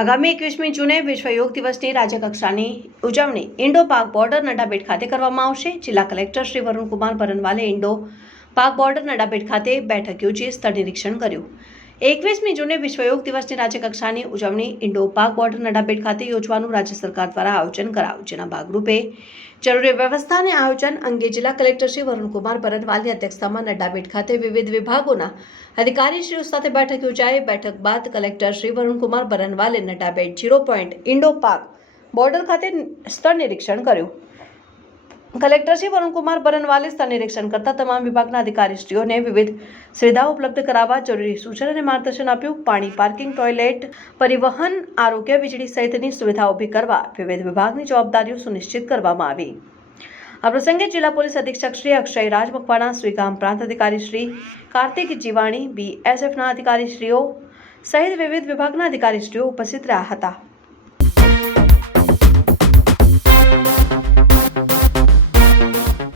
આગામી એકવીસમી જૂને વિશ્વ યોગ દિવસની રાજ્યકક્ષાની ઉજવણી ઇન્ડો પાક બોર્ડર નડાબેટ ખાતે કરવામાં આવશે. જિલ્લા કલેક્ટર શ્રી વરુણકુમાર પરનવાલે ઇન્ડો પાક બોર્ડર નડાબેટ ખાતે બેઠક યોજી સ્થળ નિરીક્ષણ કર્યું. એકવીસમી જૂને વિશ્વ યોગ દિવસની રાજ્યકક્ષાની ઉજવણી ઇન્ડો પાક બોર્ડર નડાબેટ ખાતે યોજવાનું રાજ્ય સરકાર દ્વારા આયોજન કરાયું, જેના ભાગરૂપે જરૂરી વ્યવસ્થા અને આયોજન અંગે જિલ્લા કલેક્ટર શ્રી વરુણકુમાર પરનવાલની અધ્યક્ષતામાં નડાબેટ ખાતે વિવિધ વિભાગોના અધિકારીશ્રીઓ સાથે બેઠક યોજાઈ. બેઠક બાદ collector Shri Varunkumar બરનવાલે Nadabet zero point Indo Pak border ખાતે સ્થળ નિરીક્ષણ કર્યું. કલેક્ટર શ્રી વરુણકુમાર બરનવાલે સ્થળ નિરીક્ષણ કરતા તમામ વિભાગના અધિકારીશ્રીઓને વિવિધ સુવિધાઓ ઉપલબ્ધ કરાવવા જરૂરી સૂચન અને માર્ગદર્શન આપ્યું. પાણી, પાર્કિંગ, ટોયલેટ, પરિવહન, આરોગ્ય, વીજળી સહિતની સુવિધા ઊભી કરવા વિવિધ વિભાગની જવાબદારીઓ સુનિશ્ચિત કરવામાં આવી. આ પ્રસંગે જિલ્લા પોલીસ અધિક્ષક શ્રી અક્ષય રાજ મકવાણા શ્રીગામ પ્રાંત અધિકારી શ્રી કાર્તિક જીવાણી બીએસએફના અધિકારીશ્રીઓ સહિત વિવિધ વિભાગના અધિકારીશ્રીઓ ઉપસ્થિત રહ્યા હતા.